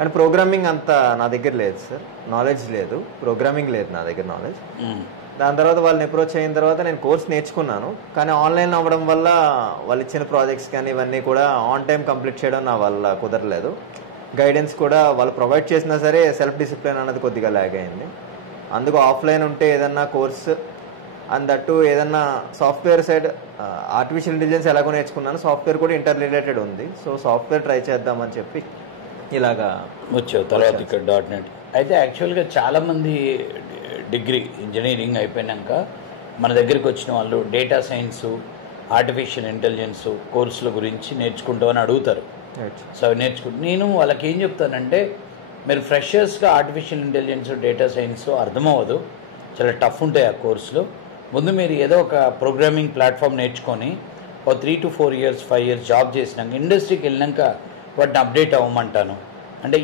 కానీ ప్రోగ్రామింగ్ అంత నా దగ్గర లేదు సార్, నాలెడ్జ్ లేదు, ప్రోగ్రామింగ్ లేదు నా దగ్గర నాలెడ్జ్. దాని తర్వాత వాళ్ళని అప్రోచ్ అయిన తర్వాత నేను కోర్స్ నేర్చుకున్నాను. కానీ ఆన్లైన్ అవ్వడం వల్ల వాళ్ళు ఇచ్చిన ప్రాజెక్ట్స్ కానీ ఇవన్నీ కూడా ఆన్ టైం కంప్లీట్ చేయడం నా వల్ల కుదరలేదు. గైడెన్స్ కూడా వాళ్ళు ప్రొవైడ్ చేసినా సరే సెల్ఫ్ డిసిప్లిన్ అనేది కొద్దిగా ల్యాగ్ అయింది. అందుకు ఆఫ్లైన్ ఉంటే ఏదన్నా కోర్స్ అండ్ దట్టు ఏదన్నా సాఫ్ట్వేర్ సైడ్ ఆర్టిఫిషియల్ ఇంటెలిజెన్స్ ఎలాగో నేర్చుకున్నాను, సాఫ్ట్వేర్ కూడా ఇంటర్ రిలేటెడ్ ఉంది. సో సాఫ్ట్వేర్ ట్రై చేద్దామని చెప్పి ఇలాగా వచ్చావు తర్వాత ఇక్కడ .NET. అయితే యాక్చువల్గా చాలామంది డిగ్రీ ఇంజనీరింగ్ అయిపోయినాక మన దగ్గరికి వచ్చిన వాళ్ళు డేటా సైన్స్, ఆర్టిఫిషియల్ ఇంటెలిజెన్స్ కోర్సుల గురించి నేర్చుకుంటామని అడుగుతారు. సో అవి నేను వాళ్ళకి ఏం చెప్తానంటే, మీరు ఫ్రెషర్స్గా ఆర్టిఫిషియల్ ఇంటెలిజెన్స్, డేటా సైన్స్ అర్థమవ్వదు, చాలా టఫ్ ఉంటాయి ఆ కోర్సులు. ముందు మీరు ఏదో ఒక ప్రోగ్రామింగ్ ప్లాట్ఫామ్ నేర్చుకొని ఒక 3 to 4 years 5 years జాబ్ చేసినాక ఇండస్ట్రీకి వెళ్ళినాక వాటిని అప్డేట్ అవ్వమంటాను. అంటే